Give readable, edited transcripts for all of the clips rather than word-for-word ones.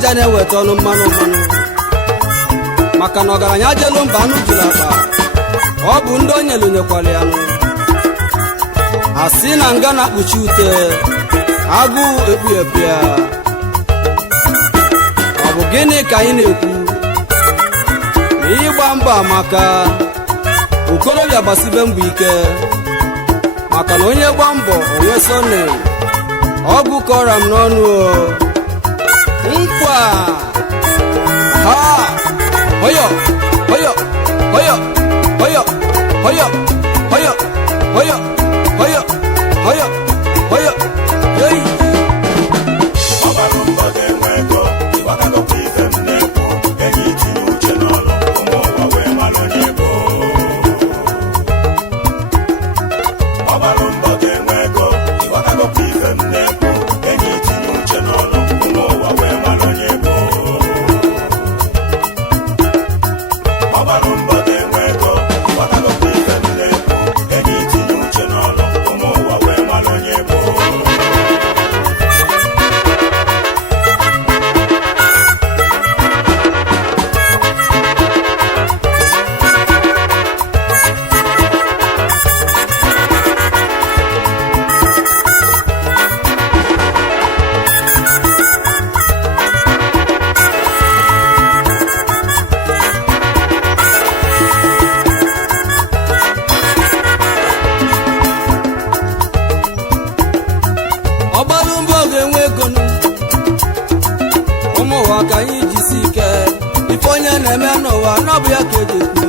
aja na-eweta ọnụ mmanụ maka na ọgaranya jelu mba anụ juru akpa ọ bụ ndị onye lunyekwara ya nụ asị na nga na-akpuchi ute agụụ ekpu ya ọ bụ gịnị ka anyị na-ekwu na ịgba mbọ maka okorobịa gbasibe mbọ ike maka na onye gba mbọ onwe sọne ọgwụ kọra m n'ọnụ nkwa ha hoyo hoyo hoyo hoyo hoyo hoyo hoyo hoyo hoyo hoyo hey Ogbalunbo ga-enwe ego ịgbakọkwa ife m na-ekwu enyi itinye uche n'ọrụ ụmụ ụwa wee mara onye bụ Ogbalunbo ga-enwe ego ịgbakọkwa ife m na-ekwu enyi itinye uche n'ọrụ ụmụ ụwa wee mara onye bụ Ogbalunbo ga-enwe ego ịgbakọkwa ife m na-ekwu enyi itinye uche n'ọrụ ụmụ ụwa wee mara onye bụ Ogbalunbo ga-enwe ego ụmụ ụwa ka anyị jisi ike ife onye na-eme n'ụwa n'ọbụ ya ka eji ekwu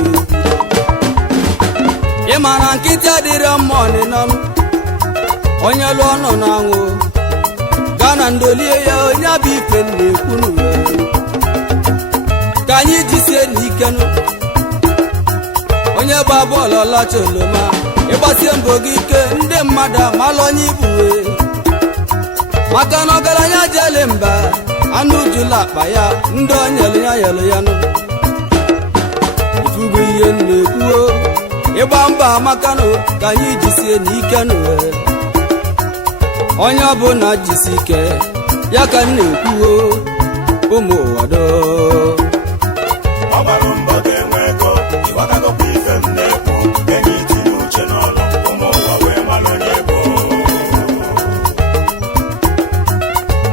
ịma na nkịtị adịrị mma ọnịnọnụ onye lụọ nọ na-anwụ gaa na ndolie ya onye bụ ife na-ekwu n'uwe ka anyị jisie n'ike onye gba bọọlụ ọlacha oloma ịgbasie mbọ gị ike ndị mmadụ amalụ onye ibuwe maka na ọgaranya jele mba anụ jula akpa ya ndị onyelu ya yelu ya nụ ifugo ihe na-ekwuo ịgba mba maka na ka anyị jisie n'ike n'uwe onye ọbụla jisi ike ya ka m na-ekwuo ụmụ ụwado Ogbalunbo ga-enwe ego ịgbakọkwa ife m na-ekwu enyi itinye uche n'ọrụ ụmụ ụwa wee mara onye bụ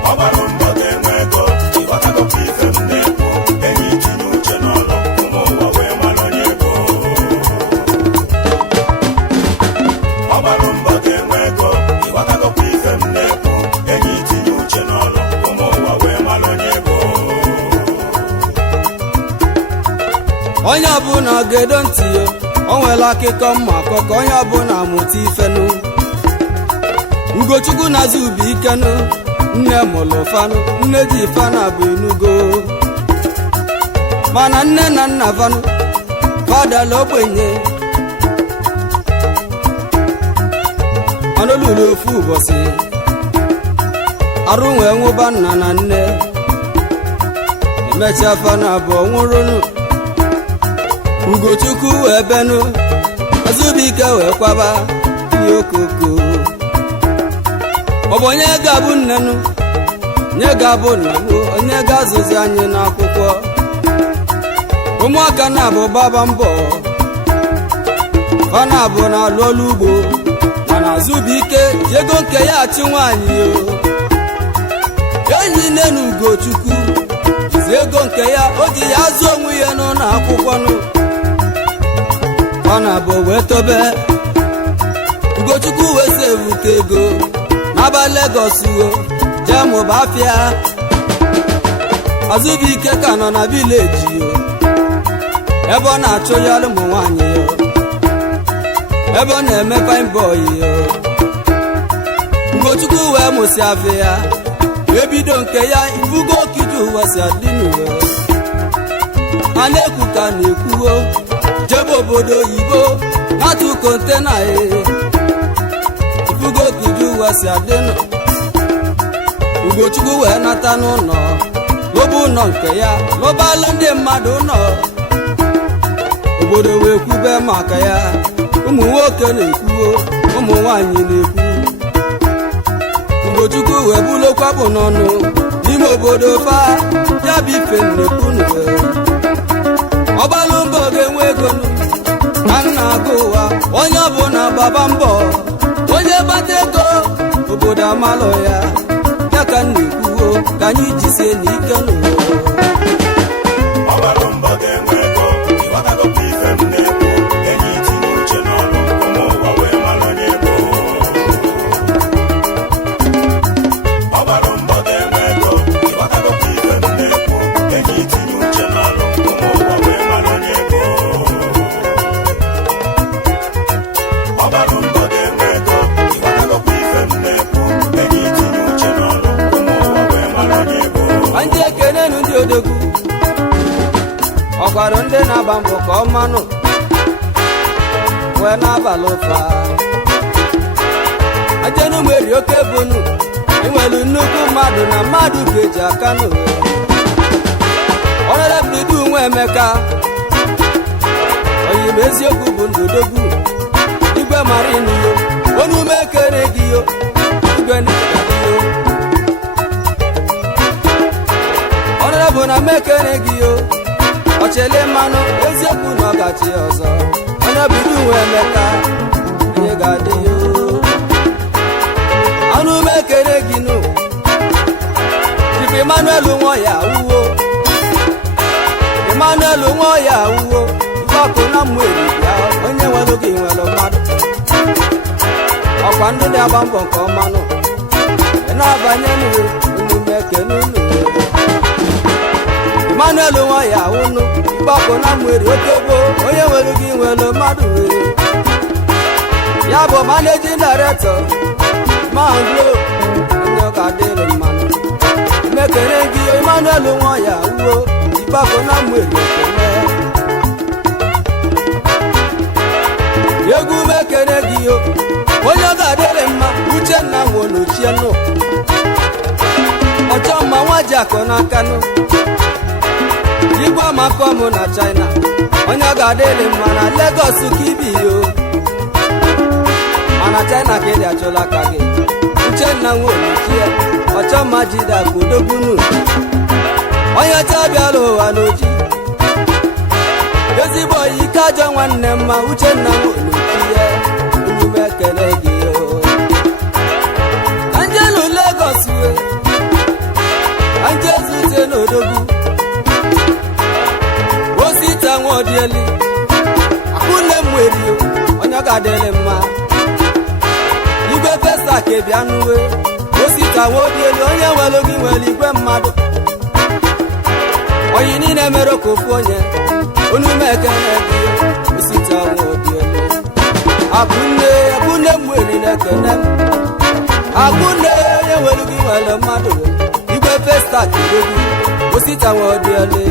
Ogbalunbo ga-enwe ego ịgbakọkwa ife m na-ekwu enyi itinye uche n'ọrụ ụmụ ụwa wee mara onye bụ Ogbalunbo ga-enwe ego ịgbakọkwa ife m na-ekwu enyi itinye uche n'ọrụ ụmụ ụwa wee mara onye bụ onye ọbụla gedo ntị ya o nwere akụkọ mma akọkọ onye ọbụla amụta ifenụ Ugochukwu na-azụ ubi ikenụ nne mụlụ fanụ nne ji ifana bụ enugo mana nne na nna fanụ fadala ogbenye ọnụlụlụ ofu ụbọchị arụ nwee nwụba nna na nne emechaa fana abụọ nwụrụnụ Ugochukwu wee benụ Azụbụike wee kwaba ihe okoko ọ bụ onye ga-abụ nnenụ onye ga-abụ nnenụ onye ga-azụzi anyị n'akwụkwọ ụmụaka na-abụ gbaba mbọ ọ na-abụ na-alụ ọlụ ugbo mana Azụbụike ji ego nke ya achị nwaanyị enyi nne na Ugochukwu jizi ego nke ya o ji ya azụ onwe ya n'ụlọ akwụkwọ ọ na-abụ wee tobe Ugochukwu wee si evute ego n'aba Lagos jee mụba afịa Azụbụike ka nọ na vileji ebe ọ na-achụ ya ụmụ nwaanyị ebe ọ na-eme fine boy Ugochukwu wee mụsị afịa ebido nke ya ifugo okiju ụwa si adị n'uwe a na-ekwu ka na-ekwuo jebe obodo oyibo n'atụ kontena ifugo okiju ụwa si adị nụ Ugochukwu wee nata n'ụlọ lobe ụlọ nke ya lụbalụ ndị mmadụ nọ obodo wee kwube maka ya ụmụ nwoke na-ekwuo ụmụ nwanyị na-ekwu Ugochukwu wee bulokwapụ n'ọnụ n'ime obodo fa ya bụ ife nnekunu Ogbalunbo ga-enwe ego na nna agụ ụwa onye ọbụla gbaba mbọ onye gbata ego obodo amalụ ya ya ka nnekwuo ka anyị jisie n'ike n'ụwa Ogbalunbo ga-enwe ego ịghọtagokwa ife m na-ekwu enyi itinye uche n'ọrụ ụmụ ụwa wee malụ onye ego Ogbalunbo ga-enwe ego ịghọtagokwa ife m na-ekwu enyi itinye uche n'ọrụ ụmụ ụwa wee malụ onye ego Ogbalunbo ga-enwe ego ịghọtagokwa ife m na-ekwu enyi itinye uche n'ọrụ ụmụ ụwa wee malụ onye ego ndị ekenenu ndị odogwu ọkwara ndị na-agba mbọ ka ọmanụ wee na-abalị ụfa ajenu meri oke bunu enwelu nnukwu mmadụ na mmadụ ga-eji aka n'ụwa ọnọdụ nwa Emeka oyim eziokwu bụ ndodogwu igwe marini yo onume kere gị yo igwe n'iyo ọnọdụ bụ na mekere gị yo ọchele mmanụ eziokwu na ọgachi ọzọ onye bido nwa Emeka onye ga-adị yo ọnụ mekere gị nụ Chief Emmanuel nwa ya uwo Emmanuel nwa ya uwo ọkụ na mmeri ya onye nwere gị nwere mmadụ ọkwa ndị na-agba mbọ nke ọma nụ na-abanye n'uwe omume ekene unu Emmanuel nwa ya unu ọkụ na mmeri oke gboo onye nwere gị nwere mmadụ ya bụ managing director Manglo onye ọ ga-adịrị mmanụ mekere gị Emmanuel nwa ya uwo ọkụ na mmeri ekene egwu mekere gị yo onye ọ ga-adịrị mma Uchenna nwonochie nụ ọchọ mma nwa ji akọ n'aka nụ igwe Amaka ọmụ na China onye ọ ga-adịrị mma na Lagos ka ibi yo mana China ka ịdị achọla aka gị Uchenna nwonochie ọchọ mma jide akụ odogbunu onye ọcha bịara ụwa n'oji ezigbo oyi ike ajọ nwanne mma Uchenna nwonochie omume ekele gị anjelu Lagos we anjezute n'odogwu osita nwaodieli akụnne mweri onye ga-adịrị mma igwe fesa ka bịa n'uwe osita nwaodieli onye nwere gị nwere igwe mmadụ oyi niile mere ka ofu onye onume ekele gị osita nwaodieli akụnne mweri na-ekene m akụnne onye nwere gị nwere mmadụ igwe festa ka odogwu osita nwaodieli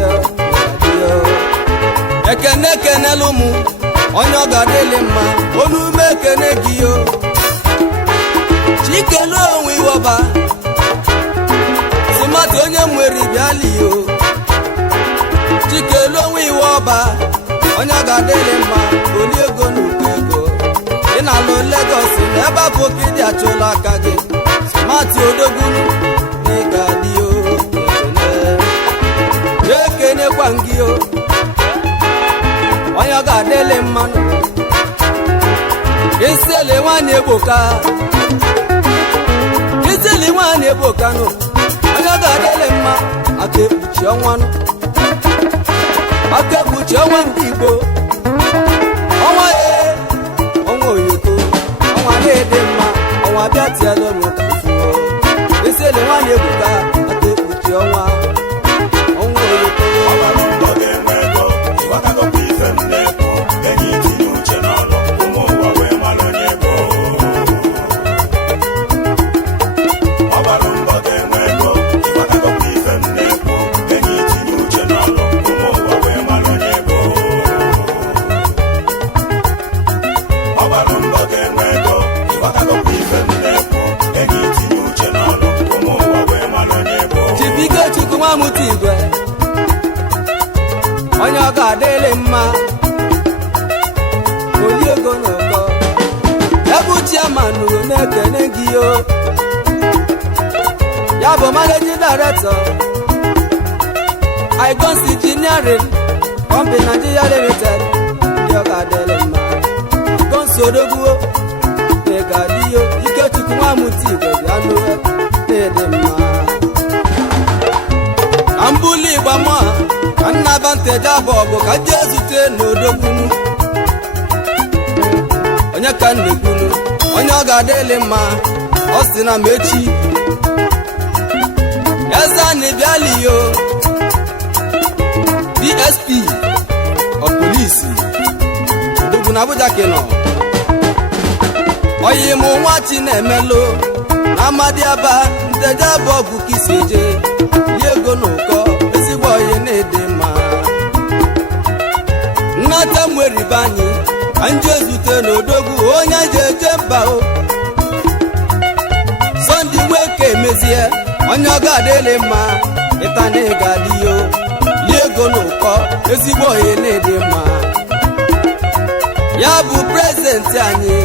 ekene kenelu mụ onye ọ ga-adịlị mma onume ekene gị yo chikelu onwe iwọba sụmatụ onye nwere bịali yo chikelu onwe iwọba onye ọ ga-adịlị mma oli ego n'ukwu ego ị na-alụ Lagos na ebe afọ ka ịdị achụla aka gị sụmatụ odogwu na ị ga-adị yo ekenekwa gị yo onye ọ ga-adịlị mmanụ iseli nwaanyị egboka nụ onye ọ ga-adịlị mma aka ekpuchi ọnwa ndị Igbo ọnwa oyoko ọnwa na-ede mma ọnwa bịa tiela ụmụ ka fuo iseli nwaanyị egboka aka ekpuchi ọnwa oyoko Ogbalunbo ga-enwe ego ịghọtagokwa ife m na-ekwu enyi itinye uche n'ọrụ ụmụ ụwa wee malụ onye ego Ogbalunbo ga-enwe ego ịghọtagokwa ife m na-ekwu enyi itinye uche n'ọrụ ụmụ ụwa wee malụ onye ego Ogbalunbo ga-enwe ego ịghọtagokwa ife m na-ekwu enyi itinye uche n'ọrụ ụmụ ụwa wee malụ onye ego Chibike Chukwu Nwamụta Igwe onye ọ ga-adịlị mma oli ego n'ụkọ ebe chairman na-ekene gị yo ya bụ managing director Icons Engineering Company Nigeria Limited ndị ọ ga-adịrị mma. Icons Odogwu na-egadiyo Ikechukwu Nwamuti Igwe bịa n'ụwa na-ede mma. Ka mbuli Igba mụa ka nnaba nteja bụ ọgụ ka ndị ezute n'Odogwu onye ka nnekwunu onye ọ ga-adịrị mma ọ sị na mechi Ezani Bialiyo DSP of Police Odogwu na Abuja kino oyi mụ nwa Chinemelo na Amadiaba nteja bụ ọgụ kisi eje yi ego n'ụkọ ezigbo oyi na-ede mma. Nnata mweribe anyị ka nje ezute n'Odogwu onye je eje mba o Sunday Nweke emezie onye ọ ga-adịrị mma ịta na ịgadiyo yi ego n'ụkọ ezigbo oyi na-ede mma. Ya bụ prezidenti anyị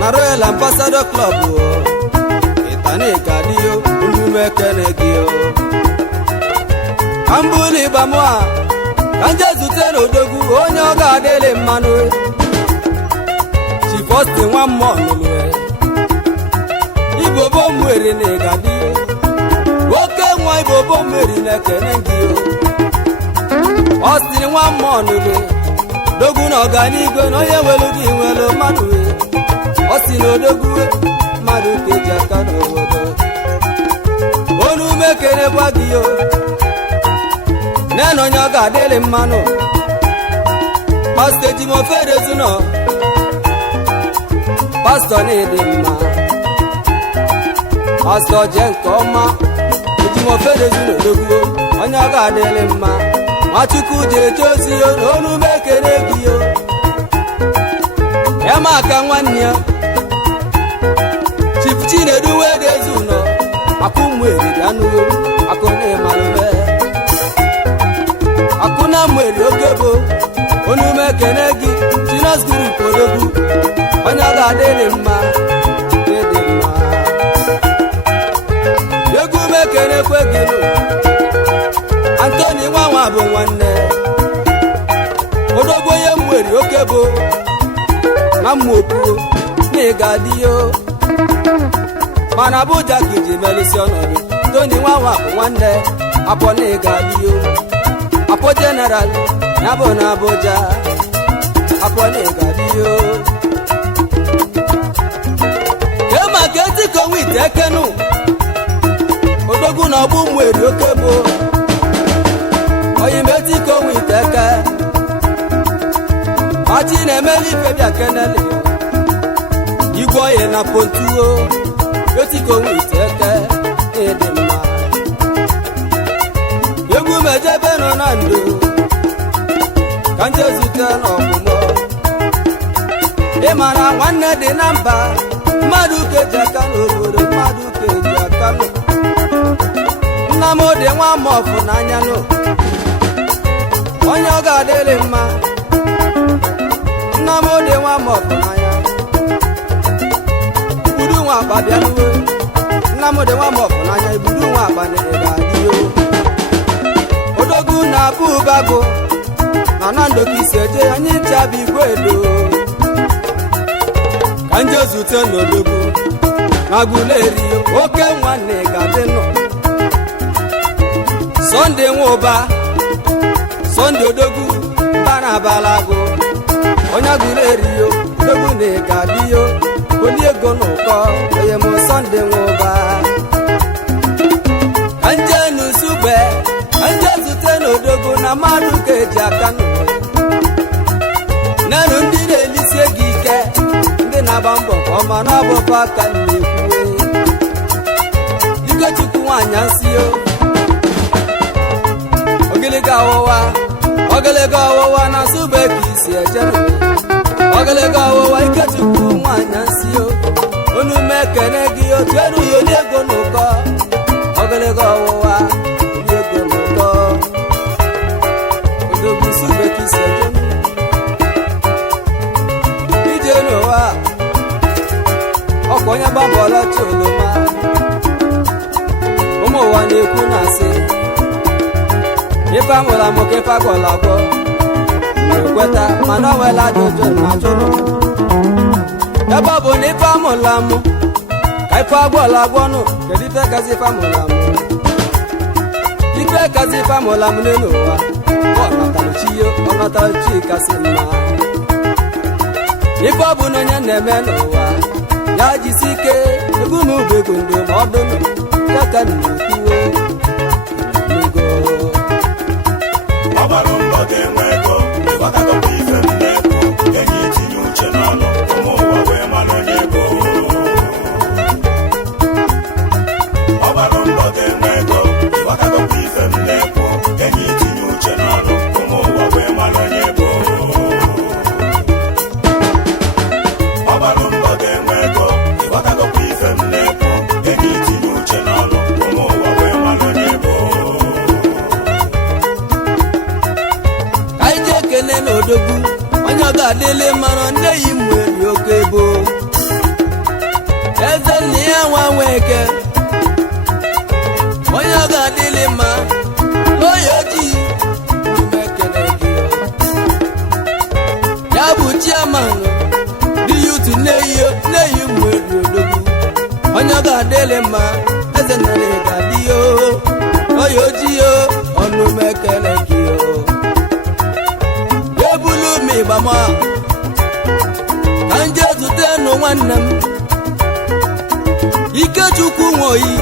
na Royal Ambassador Club ịta na ịgadiyo omume ekene gị o. Ka mbuli Igba mụa ka nje zute n'Odogwu onye ọ ga-adịrị mmanụ Chief Austin nwa mmụọ n'olue Igbo bo mwere na ịgadiyo oke nwa Igbo bo mwere na ekene gị o. Austin nwa mmụọ n'olue Odogwu na ọganigwe na onye nwelu gị nwelu mmadụ Austin Odogwu mmadụ keji aka n'obodo onu mekere gwa gị o nene onye ọ ga-adịrị mmanụ Pastor Ejimofedezuno Pastor na-ede mma Pastor je nke ọma Ejimofedezuno Odogwu onye ọ ga-adịrị mma Nwachukwu ji eje ozi ya na onu mekere gị o Amaka nwanne ya Chief Chinedu Wedezuno akụmweri bịanụo akụnemalụme akụna mweri ogebo onume kene gị Chinos Group Odogwu onye ọ ga-adịrị mma dị mma. Egwu mekene kwe gị nụ Anthony nwanwa bụ nwanne Odogwu onye mweri okebo na mmopuo na ịgadiyo mana Abuja ka iji melisi ọnọdụ Tony nwanwa bụ nwanne apọ na ịgadiyo apọ general ya bụ na Abuja apọ na ịgadiyo kema ka etiko wite ekenu Odogwu na ọgbụ mweri okebo oyi metiko wite eke machi na-emeli ife bịa kenele igwe oyi na pontuo etiko wite eke ịdị mma. Egwu mejebe nọ na ndo ka nje zute n'ọgbụmọ ịmara nwanne dị na mba mmadụ keji aka n'obodo mmadụ keji aka nọ Nnamdị nwa mọfụ n'anya nọ onye ọ ga-adịrị mma Nnamdị nwa mọfụ n'anya Ibudu nwa akpa bịa n'uwe Nnamdị nwa mọfụ n'anya Ibudu nwa akpa na-egadiyo Odogwu na-abụ ụbago na Nando kisi eje anyị nchabi Igwedo ka nje zute n'Odogwu na Aguleri oke nwanne ga-adị nọ Sunday Nwụba Sunday Odogwu mba na Abalago onye Aguleri Odogwu na ịgadiyo oli ego n'ụkọ onye mụ Sunday Nwụba ka nje n'Usugbe Anje zute n'Odogwu na mmadụ keji aka n'ụwa nenu ndị na-elisi gị ike ndị na-agba mbọ ka ọma na-abụba aka na-ekwuwe Ikechukwu nwanyị nsị o ogiliga ọwụwa na Nsugbe ka isi eje ogiliga ọwụwa Ikechukwu nwanyị nsị o onume ekene gị otu erughị onye ego n'ụkọ ogiliga ọwụwa Odogwu Nsugbe ka isi eje ije n'ụwa ọkwa onye gbabọla chi oloma ụmụ ụwa na-ekwu na asị ife amụla mụ ka ife agwọla agwọ na-ekweta mana o nwela ajụjụ na ajụrụ ebe ọ bụ na ife amụla mụ ka ife agwọla agwọnụ kedu ife kazi ife amụla mụ ife kazi ife amụla mụ n'elu ụwa ọ natara chi kasị mma ife ọ bụ na onye na-eme n'ụwa ya jisi ike egwu m ube ego ndị ma ọ dụnụ ya ka na-ekwuwe n'ugo Ogbalunbo ga-enwe ego ịgbakọtakwa ife m na-ekwu enyi itinye uche n'ọnụ ụmụ ụwa wee mara onye bụ Ogbalunbo ga-enwe ego ịgbakọtakwa ife m na-ekwu enyi itinye uche n'ọnụ ụmụ ụwa wee mara onye bụ Ogbalunbo ga-enwe ego ịgbakọtakwa ife m na-ekwu enyi itinye uche n'ọnụ ụmụ ụwa wee mara onye bụ anyị ji ekele n'odogwu onye ọ ga-adịle mara nne yi mmeri oke ebo eze nna ya nwa nweke onye ọ ga-adịle mma n'oyi ojii ume ekele gị ya bụ chiaman dị yutu nneyi mmeri odogwu onye ọ ga-adịle mma eze nna ya ga-adị yo n'oyi ojii yo ọnụ ume ekele gị ebulu m ịgbama ka nje zute nụ nwanne m Ikechukwu nwoyi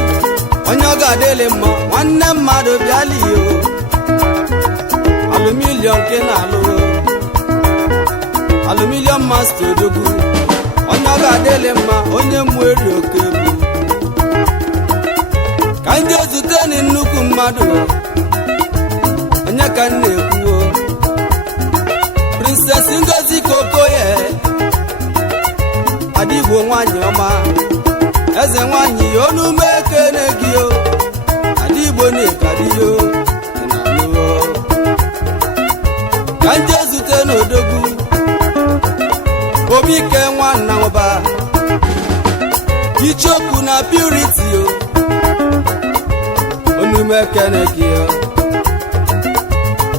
onye ọ ga-adịlị mma nwanne mmadụ bịala iyo alumilion nke na-alụ alumilion master odogwu onye ọ ga-adịlị mma onye mweri oke bụ ka nje zute nụ nnukwu mmadụ onye ka m na-ekwuo Princess Ngozi Kokoye Adigbo nwanyị ọma eze nwanyị onume ekene gị o Adigbo na-ekadiyo na-alụ ka nje zute n'odogwu Obike nwanna ụba Ichoku na Purity o onume ekene gị o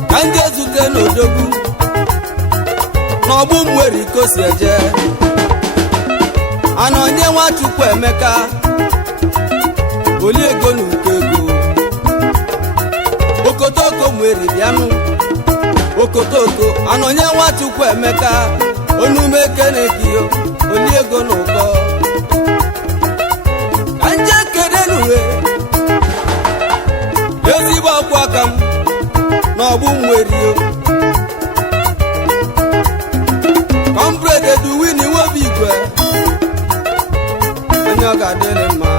ka nje zute n'odogwu n'ọgbụ mwere iko si eje ana onye Nwachukwu Emeka oli ego na uko ego okotoko mwere bịanụ okotoko ana onye Nwachukwu Emeka onume ekene gị oli ego na ụkọ ka nje kede n'uwe ezigbo ọkwa aka m n'ọgbụ mwere Comrade Edwin Iwobi Igwe onye ọ ga-adịrị mma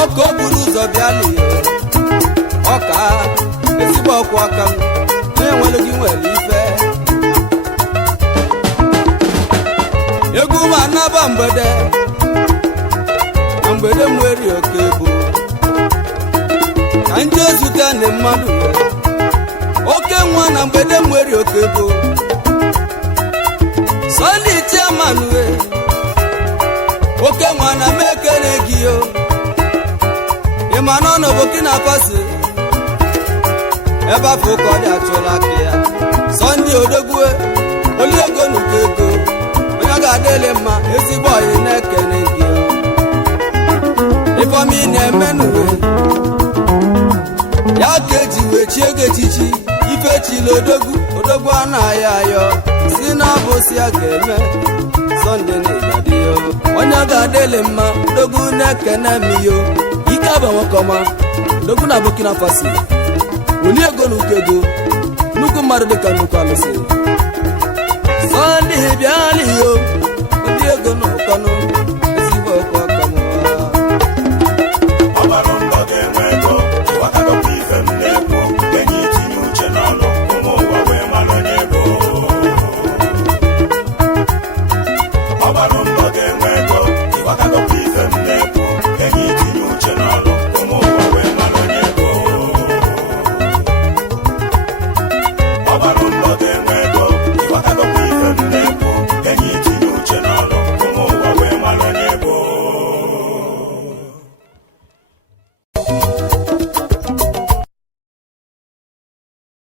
ọka o buru ụzọ bịali ọka ezigbo ọkwa aka m na-enwere gị nwere ife egwu ma anaba mgbede na mgbede mweri oke bụ ka nje zute ndị mmadụ oke nwa na mgbede mweri oke bụ Sunday chairman we oke nwa na mekere gị yo ịma nọ Burkina Faso ebe afọ ụka ọ dị achụla aka ya Sunday odogwu oli ego n'uko ego onye ọ ga-adịlị mma ezigbo ọyị na-ekene gị yo ifeọma ị na-eme n'uwe ya ka eji wee chie gị echichi ifechila odogwu anaghị ayọ si na abụsị a ga-eme Sunday na-egadiyo onye ọ ga-adịlị mma odogwu na-ekene m yo ike aba nwoke ọma odogwu na Burkina Faso oli ego na uko ego nnukwu mmadụ dịka nnukwu alụsị Sunday bịala iyo oli ego na ụkọnụ